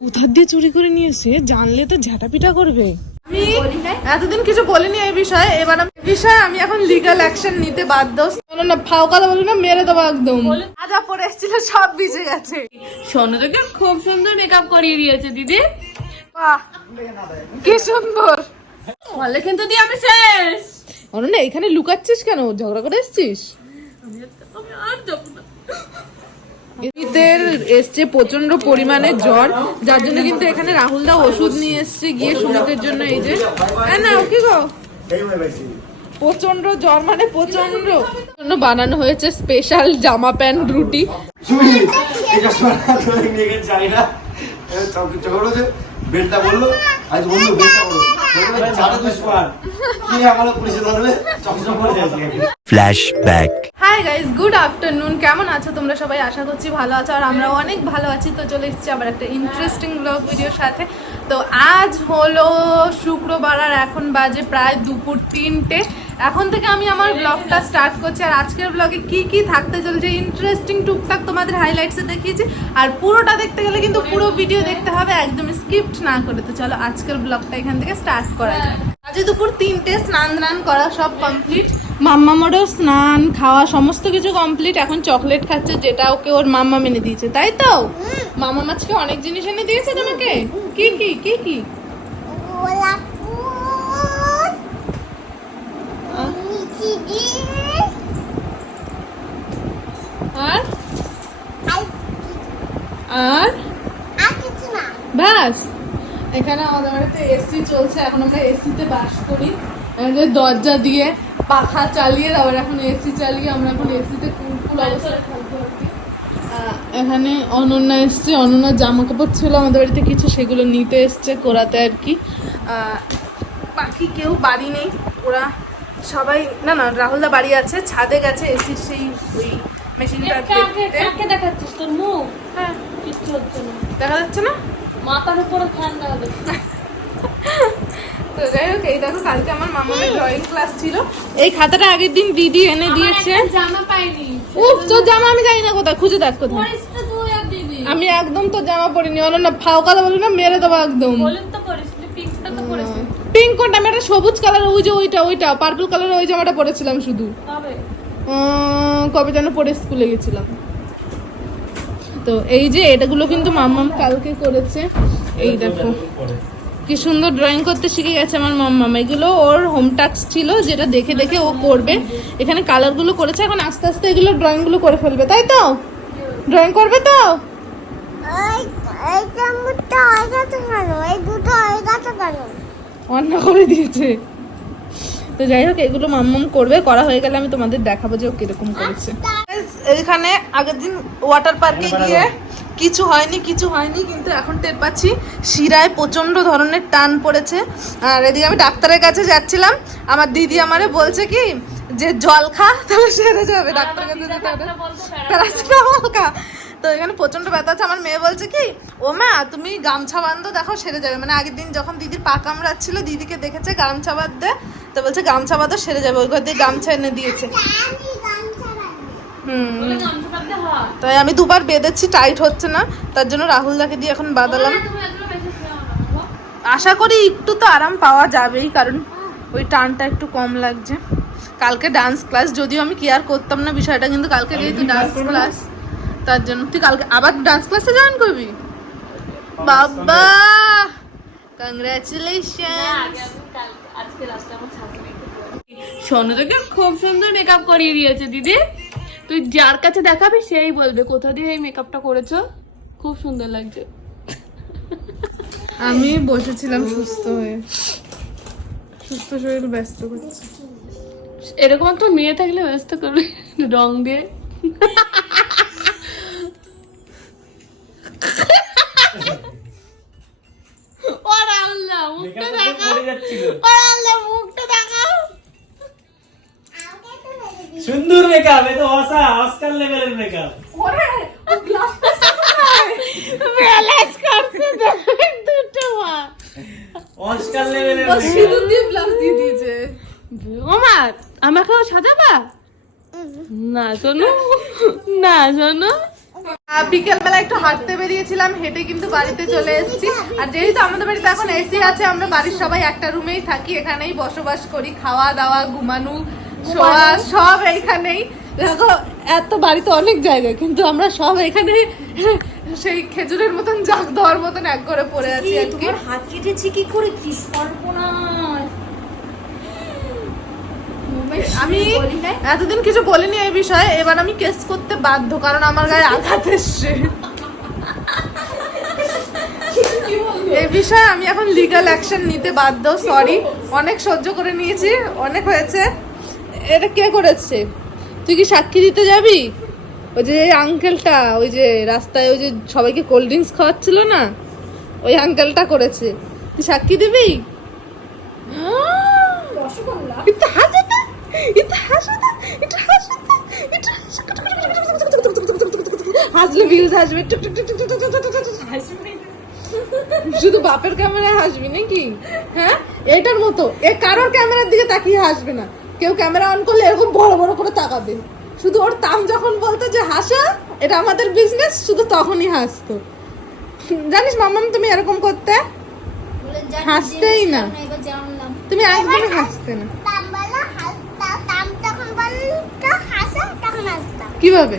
কোথার দিয়ে চুরি করে নিয়ে এসে জানলে তো ঝাঁটাপিটা করবে। আমি এতদিন কিছু বলিনি এই বিষয়ে। এবার আমি বিষয়ে আমি এখন লিগ্যাল অ্যাকশন নিতে বাধ্য। বলো না ফাও কথা বলো না মেরে দেবো একদম। যা পরে এসেছিল সব ভিজে গেছে। সোনুদাকে খুব সুন্দর মেকআপ করিয়ে দিয়েছে দিদি। বাহ কি সুন্দর। বলে কিন্তু দিয়ে আমি শেষ। অনন্যা এখানে লুকাচ্ছিস কেন? ঝগড়া করে এসছিস? আমি আর যাব না। এদের এসছে প্রচণ্ড পরিমাণে জ্বর, যার জন্য কিন্তু এখানে রাহুল দা ওষুধ নিয়ে এসছে গিয়ে সুমিতের জন্য এই যে। এই নাও কি গো? প্রচণ্ড জ্বর মানে প্রচণ্ড বানানো হয়েছে স্পেশাল জামা প্যান্ট, রুটি। না। বলল Flashback. Hi guys good afternoon কেমন আছো তোমরা সবাই? আশা করছি ভালো আছো আর আমরা অনেক ভালো আছি। তো চলে এসেছি আবার একটা ইন্টারেস্টিং ব্লগ ভিডিওর সাথে। তো আজ হলো শুক্রবার আর এখন বাজে প্রায় দুপুর তিনটে। এখন থেকে আমি আমার ব্লগটা স্টার্ট করছি। আর আজকের ব্লগে কি কি থাকতে চলছে? ইন্টারেস্টিং টুকটাক তোমাদের হাইলাইটসে দেখিয়েছি। আর পুরোটা দেখতে গেলে কিন্তু পুরো ভিডিও দেখতে হবে একদম স্কিপ্ট না করে। তো চলো আজকের ব্লগটা এখান থেকে স্টার্ট করা যাক। আজকে দুপুর তিনটে স্নান দান করা সব কমপ্লিট মাম্মামোরও স্নান খাওয়া সমস্ত কিছু কমপ্লিট এখন চকলেট খাচ্ছে যেটা ওকে ওর মাম্মা মেনে দিয়েছে তাই তো? মামা মাছকে অনেক জিনিস এনে দিয়েছে তোমাকে? কি কি কি কি? আর? আর? ব্যাস। এখানে আমাদের বাড়িতে এসি চলছে এখন আমরা এসিতে বাস করি। দরজা দিয়ে পাখা চালিয়ে তারপর এখন এসি চালিয়ে আমরা এখন এসিতে কুলকুল অবস্থায় থাকব আর কি। এখানে অনন্যা এসছে অনন্যার জামা কাপড় ছিল আমাদের বাড়িতে কিছু সেগুলো নিতে এসছে করাতে আর কি। বাকি কেউ বাড়ি নেই ওরা সবাই না না রাহুলদা বাড়ি আছে ছাদে গেছে এসির সেই ওই মেশিনটা হ্যাঁ। না। দেখা যাচ্ছে না? মাথার উপরে ফ্যান দেখাবে তো যাই হোক এই দেখো কালকে আমার মামার ড্রয়িং ক্লাস ছিল। এই খাতাটা আগের দিন দিদি এনে দিয়েছে। জামা পাইনি। উফ তোর জামা আমি জানি না কোথায় খুঁজে দেখ কোথায়। তো আমি একদম তোর জামা পরিনি বলো না ফাও কথা বলি না মেরে দেবো একদম। তো পিঙ্ক কোনটা? আমি একটা সবুজ কালার ওই যে ওইটা ওইটা পার্পল কালার ওই জামাটা পরেছিলাম শুধু। কবে? যেন পরে স্কুলে গেছিলাম। তো এই যে এটাগুলো কিন্তু মাম্মাম কালকে করেছে। এই দেখো। কি সুন্দর ড্রয়িং করতে শিখে গেছে আমার মাম্মাম। এগুলো ওর হোম টাস্ক ছিল যেটা দেখে দেখে ও করবে। এখানে কালারগুলো করেছে এখন আস্তে আস্তে এগুলো ড্রয়িংগুলো করে ফেলবে। তাই তো? ড্রয়িং করবে তো? অন্য করে দিয়েছে। তো যাই হোক এগুলো মাম্মাম করবে। করা হয়ে গেলে আমি তোমাদের দেখাবো যে ও কীরকম করেছে। এখানে আগের দিন ওয়াটার পার্কে গিয়ে কিছু হয়নি কিছু হয়নি কিন্তু এখন টের পাচ্ছি শিরায় প্রচণ্ড ধরনের টান পড়েছে। আর এদিকে আমি ডাক্তারের কাছে যাচ্ছিলাম আমার দিদি আমারে বলছে কি যে জল খা তাহলে সেরে যাবে ডাক্তার কাছে যেতে হবে। প্যারাসিটামল খা। তো এখানে প্রচণ্ড ব্যথা আছে আমার মেয়ে বলছে কি ও মা তুমি গামছা বান্ধো দেখো সেরে যাবে। মানে আগের দিন যখন দিদির পা কামড়াচ্ছিল দিদিকে দেখেছে গামছা বাঁধতে তো বলছে গামছা বাঁধো সেরে যাবে। ওই ঘর দিয়ে গামছা এনে দিয়েছে হুম বলে গামছা টানতে হয় তাই আমি দুবার বেঁধেছি টাইট হচ্ছে না তার জন্য রাহুল দাকে দিয়ে এখন বাঁধালাম। আশা করি একটু তো আরাম পাওয়া যাবেই কারণ ওই টানটা একটু কম লাগছে। কালকে ডান্স ক্লাস যদিও আমি কেয়ার করতাম না বিষয়টা কিন্তু কালকে যেহেতু ডান্স ক্লাস তার জন্য তুই কালকে আবার ডান্স ক্লাসে জয়েন করবি? বাবা! কংগ্রাচুলেশন সোনুদাকে খুব সুন্দর মেকআপ করিয়ে দিয়েছে দিদি। তুই যার কাছে দেখাবি সেই বলবে কোথা দিয়ে এই মেকআপটা করেছ? খুব সুন্দর লাগছে। আমি বসেছিলাম সুস্থ হয়ে। সুস্থ শরীর ব্যস্ত করছে। এরকম একটা মেয়ে থাকলে ব্যস্ত করবে রং দিয়ে। মুখটা আল্লাহ মুখটা সুন্দর মেকআপ এ তো অসা অস্কার লেভেলের মেকআপ ব্যালেন্স করছে দুটো মা। অস্কার লেভেলের ও সিঁদুর দিয়ে ব্লাউজ দিয়ে দিয়েছে। ওমার আমাকেও সাজাবা? না শোনো। না শোনো। আহ, বিকেলবেলা একটু হাঁটতে বেরিয়েছিলাম হেঁটে কিন্তু বাড়িতে চলে এসেছি। আর যেহেতু আমাদের বাড়িতে এখন এসি আছে আমরা বাড়ির সবাই একটা রুমেই থাকি এখানেই বসবাস করি খাওয়া দাওয়া ঘুমানো। শোয়া সব এইখানেই। দেখো এত বাড়িতে অনেক জায়গা কিন্তু আমরা সব এখানে সেই খেজুরের মতন জাগ দেওয়ার মতন এক করে পড়ে আছি তোমার হাত কেটেছে কি করে? কি সর্বনাশ। আমি এতদিন কিছু বলিনি এই বিষয়ে এবার আমি কেস করতে বাধ্য কারণ আমার গায়ে আঘাত এসছে। এই বিষয়ে আমি এখন লিগ্যাল অ্যাকশন নিতে বাধ্য সরি অনেক সহ্য করে নিয়েছি অনেক হয়েছে। এটা কে করেছে? তুই কি সাক্ষী দিতে যাবি? ওই যে আঙ্কেলটা ওই যে রাস্তায় ওই যে সবাইকে কোল্ড ড্রিঙ্কস খাওয়াচ্ছিল না? ওই আঙ্কেলটা করেছে। তুই সাক্ষী দিবি? হাসলে শুধু বাপের ক্যামেরায় হাসবি নাকি? হ্যাঁ? এটার মতো। এ কারোর ক্যামেরার দিকে তাকিয়ে হাসবে না। কেউ ক্যামেরা অন করলে এরকম বড় বড় করে তাকাবে। শুধু ওর তাম যখন বলতো যে হাসা এটা আমাদের বিজনেস শুধু তখনই হাসতো। জানিস মামাম তুমি এরকম করতে? হাসতেই না। তুমি একদমই হাসতে না। কীভাবে?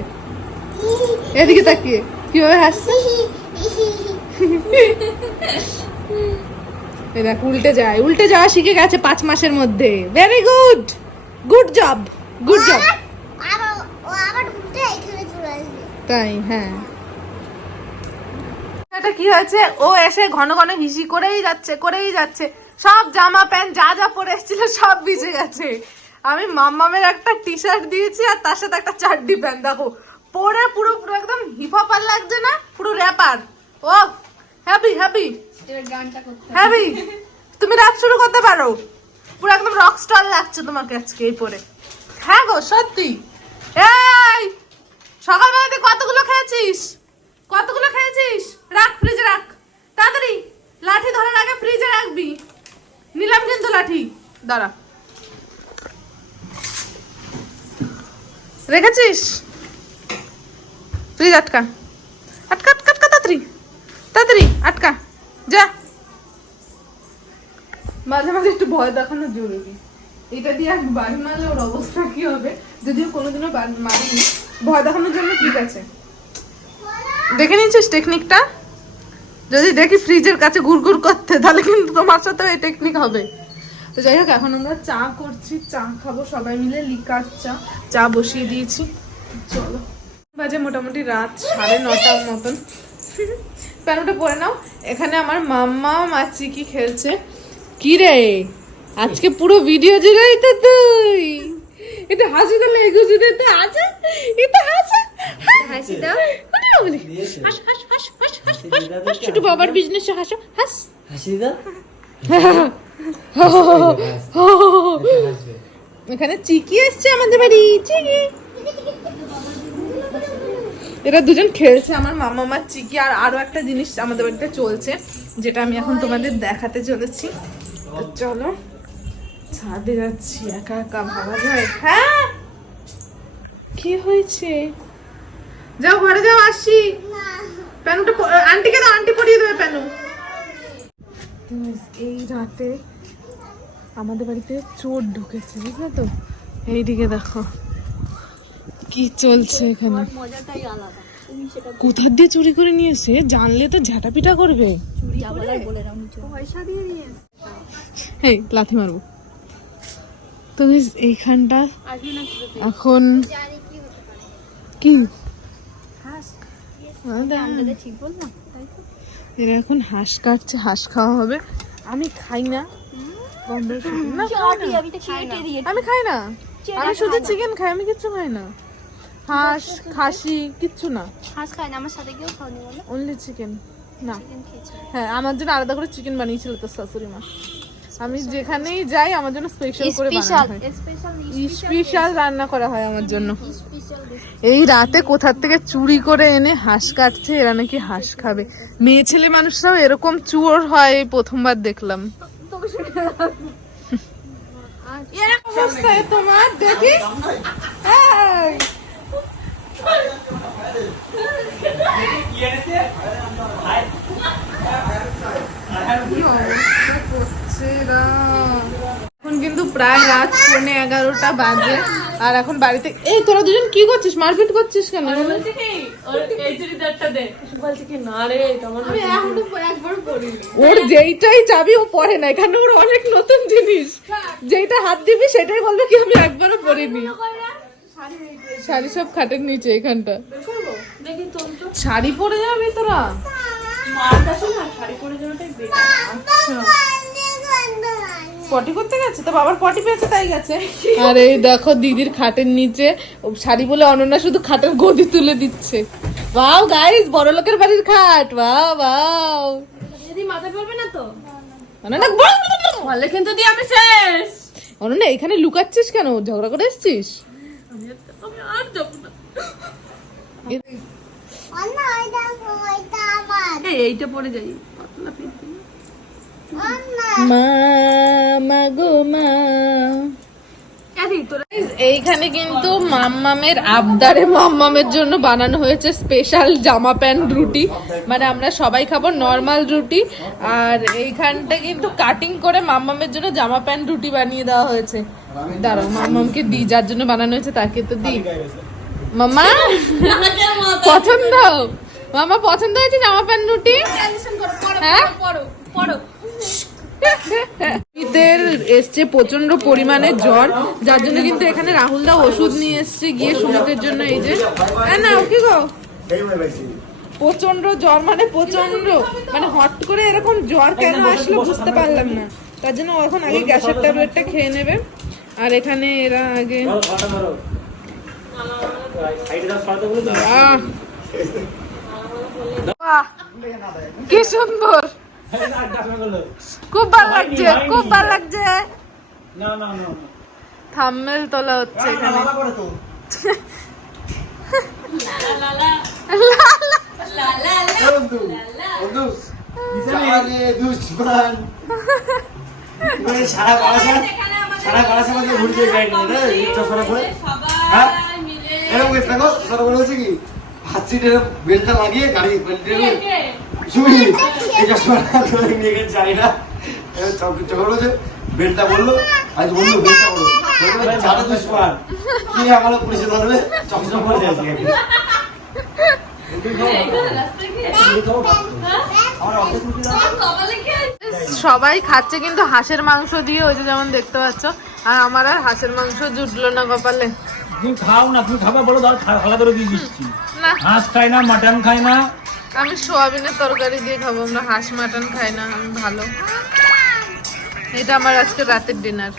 এদিকে তাকিয়ে। কীভাবে হাসছে দেখ উল্টে যায়। উল্টে যাওয়া শিখে গেছে পাঁচ মাসের মধ্যে। Very good good job good job ও আবার উঠে এখানে চলে আসবে। তাই হ্যাঁ। এটা কি হয়েছে? ও এসে ঘন ঘন হিসি করেই যাচ্ছে করেই যাচ্ছে। সব জামা প্যান্ট যা যা পরে এসেছিল সব ভিজে গেছে। আমি মাম্মামের একটা টি শার্ট দিয়েছি আর তার সাথে একটা চাড্ডি প্যান্ট। দেখো পরে পুরো পুরো একদম হিপ হপার লাগছে না পুরো র্যাপার ও হ্যাপি হ্যাপি হ্যাভি তুমি রাত শুরু করতে পারো। পুরো একদম রক স্টার লাগছে তোমাকে আজকে এই পরে। হ্যাঁ গো, সত্যি। এই, সকালবেলাতে কতগুলো খেয়েছিস? কতগুলো খেয়েছিস? রাখ ফ্রিজে রাখ। তাড়াতাড়ি, লাঠি ধরার আগে ফ্রিজে রাখবি। নিলাম কিন্তু লাঠি। দাঁড়া। রেখেছিস? ফ্রিজ আটকা। আটকা আটকা আটকা, তাড়াতাড়ি। তাড়াতাড়ি, আটকা। যা। মাঝে মাঝে একটু ভয় দেখানো জরুরি। এটা দিয়ে এক বাড়ি মারলে ওর অবস্থা কি হবে? যদিও কোনোদিনও মারিনি। ভয় দেখানোর জন্য ঠিক আছে। দেখে নিয়েছিস টেকনিকটা যদি দেখি ফ্রিজের কাছে গুড় গুড় করতে, তাহলে কিন্তু তোমার সাথে এই টেকনিক হবে। তো যাই হোক, এখন আমরা চা করছি। চা খাব সবাই মিলে, লিকার চা। চা বসিয়ে দিয়েছি। চলো। বাজে মোটামুটি রাত সাড়ে নটার মতন। প্যানোটা পরে নাও। এখানে আমার মাম্মা মাছি কি খেলছে। কি রে আজকে পুরো ভিডিও জুড়েই তো তুই। এটা হাসি দিলে এগুজি দিতে আছে। এটা হাসি। হাসি। দাও। বলি? হাস হাস হাস হাস হাস হাস ছোট বাবার বিজনেসে হাসো। হাস। হাসি দাও। এখানে চিকি এসছে আমাদের বাড়ি চিকি। এরা দুজন খেলছে আমার মামা আমার চিকি। আর আরও একটা জিনিস আমাদের বাড়িতে চলছে যেটা আমি এখন তোমাদের দেখাতে চলেছি। চলো। ছাদে যাচ্ছি, একা একা ভাবা যায়? হ্যাঁ? কি হয়েছে? যাও, ঘরে যাও আসছি প্যানুটা আন্টিকে দাও, আন্টি পরিয়ে দেবে প্যানু। এই রাতে আমাদের বাড়িতে চোর ঢুকেছে, বুঝলে তো? এইদিকে দেখো, কি চলছে এখানে। মজাটাই আলাদা। কোথা দিয়ে চুরি করে নিয়েছে জানলে তো ঝাঁটাপিটা করবে। এই লাথি মারবো। তো এইখানটা এখন কি এরা এখন হাঁস কাটছে হাঁস খাওয়া হবে। আমি খাই না। আমি খাই না। আমি শুধু চিকেন খাই আমি কিছু খাই না। হাঁস খাসি কিচ্ছু না। হাঁস খাই না আমার সাথে কেউ খাওনি বলো? অনলি চিকেন না। হ্যাঁ আমার জন্য আলাদা করে চিকেন বানিয়েছিল তোর শাশুড়ি মা। আমি যেখানেই যাই আমার জন্য স্পেশাল করে স্পেশাল রান্না করা হয় আমার জন্য। এই রাতে কোথার থেকে চুরি করে এনে হাঁস কাটছে এরা নাকি হাঁস খাবে। মেয়ে ছেলে মানুষরাও এরকম চুয়োর হয় প্রথমবার দেখলাম। তোমার দেখি? এখন কিন্তু প্রায় রাত পৌনে এগারোটা বাজে। আর এখন বাড়িতে এই তোরা দুজন কি করছিস? মারপিট করছিস কেন? ওর যেইটাই চাবি ও পরে না। এখানে ওর অনেক নতুন জিনিস। যেইটা হাত দিবি সেটাই বলবে কি আমি একবারও পরিনি। শাড়ি সব খাটের নিচে এখানটা। শাড়ি পরে যাবে তোরা? বেটার পটি করতে গেছে? তো বাবার পটি পেয়েছে তাই গেছে। আর এই দেখো দিদির খাটের নিচে ও শাড়ি বলে অনন্যা শুধু খাটের গদি তুলে দিচ্ছে। গাইস বড় লোকের বাড়ির খাট। দিদি না তো? অনন্যা বল, বল, বল, বল। বলে কিন্তু দি আমি শেষ। অনন্যা এখানে লুকাচ্ছিস কেন? ঝগড়া করে এসছিস? আমি আর যাব না এইটা পরে যাই পাতলা পিন্পি। মা মা গো মা এইখানে কিন্তু মাম্মামের আবদারে মাম্মামের জন্য বানানো হয়েছে স্পেশাল জামা প্যান্ট রুটি। মানে আমরা সবাই খাব নর্মাল রুটি। আর এইখানটা কিন্তু কাটিং করে মাম্মামের জন্য জামা প্যান্ট রুটি বানিয়ে দেওয়া হয়েছে। দাঁড়াও মাম্মামকে দি যার জন্য বানানো হয়েছে তাকে তো দি। মাম্মা পছন্দ? মামা পছন্দ হয়েছে জামা প্যান্ট রুটি? হ্যাঁ? শীতের এসছে প্রচণ্ড পরিমাণে জ্বর যার জন্য কিন্তু এখানে রাহুল দা ওষুধ নিয়ে এসছে গিয়ে সুমিতের জন্য এই যে হ্যাঁ না কি গো? প্রচণ্ড জ্বর মানে প্রচণ্ড মানে হট করে এরকম জ্বর কেন আসলো বুঝতে পারলাম না। তার জন্য ও এখন আগে গ্যাসের ট্যাবলেটটা খেয়ে নেবে। আর এখানে এরা আগে! কি সুন্দর। খুব ভালো লাগছে খুব ভালো লাগছে থাম্মেল তোলা হচ্ছে এখানে মানে সারা বারাসা সারা বারাসা মধ্যে হ্যাঁ এরকম গেছে দেখো সরা হচ্ছে কি হাত সিটের বেলটা লাগিয়ে গাড়ি বেল্টের শুনি এই চশমা তোদের নিয়ে গেছে জানি না চোখ চোখ বেলটা বলল আজ বলল বেলটা বলল বলল চারে কি আমার পুলিশে ধরবে চকচক করে যাচ্ছে সবাই খাচ্ছে কিন্তু হাঁসের মাংস দিয়ে ওই যে যেমন দেখতে পাচ্ছ। আর আমার আর হাঁসের মাংস জুটলো না কপালে। তুমি খাও না তুমি খাবে বলো ধর খালা করে দিয়ে দিচ্ছি। না। হাঁস খাই না মাটন খাই না আমি সোয়াবিনের তরকারি দিয়ে খাব, আমরা হাঁস, মাটন খাই না, আমি ভালো। এটা আমার আজকে রাতের ডিনার